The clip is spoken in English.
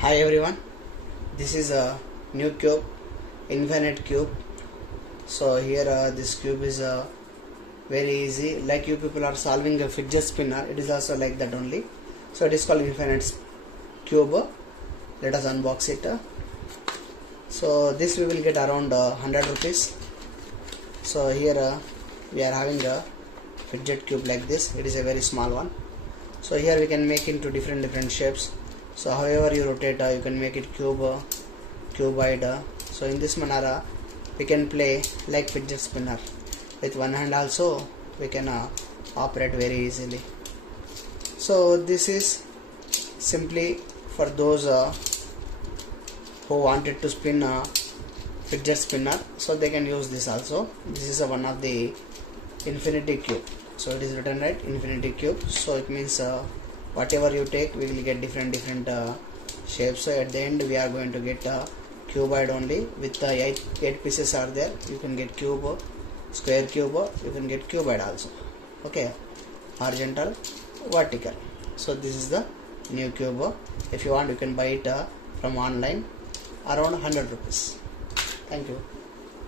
Hi everyone, this is a new cube, infinite cube. So here this cube is very easy, like you people are solving a fidget spinner, it is also like that only. So it is called infinite cube. Let us unbox it. So this we will get around 100 rupees. So here we are having a fidget cube like this. It is a very small one. So here we can make into different shapes. So however you rotate, you can make it cuboid. So in this manner we can play like fidget spinner. With one hand also we can operate very easily. So this is simply for those who wanted to spin a fidget spinner, so they can use this also. This is one of the infinity cube. So it is written right, infinity cube. So it means whatever you take, we will get different shapes. So at the end we are going to get cuboid only. With 8 pieces are there. You can get cube, square cube, you can get cuboid also. Okay, horizontal, vertical. So this is the new cube. If you want, you can buy it from online around 100 rupees. Thank you.